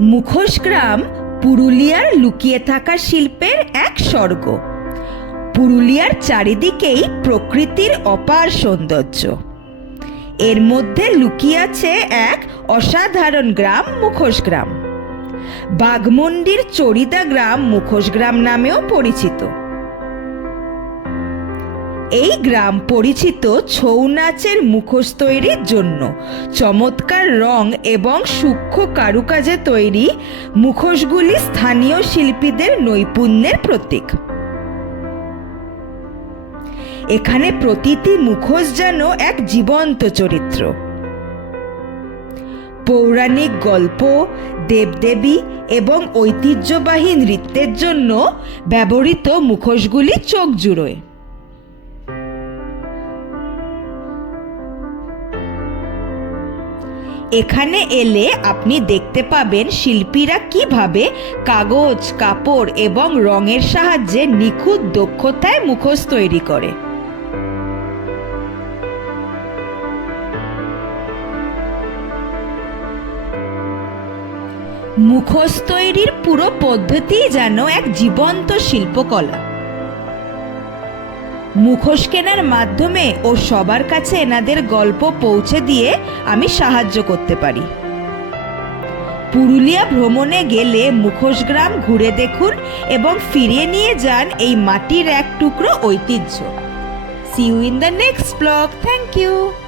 মুখোশ গ্রাম পুরুলিয়ার লুকিয়ে থাকা শিল্পের এক স্বর্গ। পুরুলিয়ার চারিদিকেই প্রকৃতির অপার সৌন্দর্য। এর মধ্যে লুকিয়ে আছে এক অসাধারণ গ্রাম মুখোশ গ্রাম। বাঘমুন্ডির চরিদা গ্রাম মুখোশ গ্রাম নামেও পরিচিত। এই গ্রাম পরিচিত ছৌ নাচের মুখোশ তৈরির জন্য। চমৎকার রং এবং সূক্ষ্ম কারুকাজে তৈরি মুখোশগুলি স্থানীয় শিল্পীদের নৈপুণ্যের প্রতীক। এখানে প্রতিটি মুখোশ যেন এক জীবন্ত চরিত্র। পৌরাণিক গল্প, দেবদেবী এবং ঐতিহ্যবাহী নৃত্যের জন্য ব্যবহৃত মুখোশগুলি চোখ জুড়োয়। এখানে এলে আপনি দেখতে পাবেন শিল্পীরা কিভাবে কাগজ, কাপড় এবং রঙের সাহায্যে নিখুঁত দক্ষতায় মুখোশ তৈরি করে। মুখোশ তৈরির পুরো পদ্ধতি যেন এক জীবন্ত শিল্পকলা। মুখোশ কেনার মাধ্যমে ও সবার কাছে এনাদের গল্প পৌঁছে দিয়ে আমি সাহায্য করতে পারি। পুরুলিয়া ভ্রমণে গেলে মুখোশ গ্রাম ঘুরে দেখুন এবং ফিরিয়ে নিয়ে যান এই মাটির এক টুকরো ঐতিহ্য। See you in the next vlog. Thank you.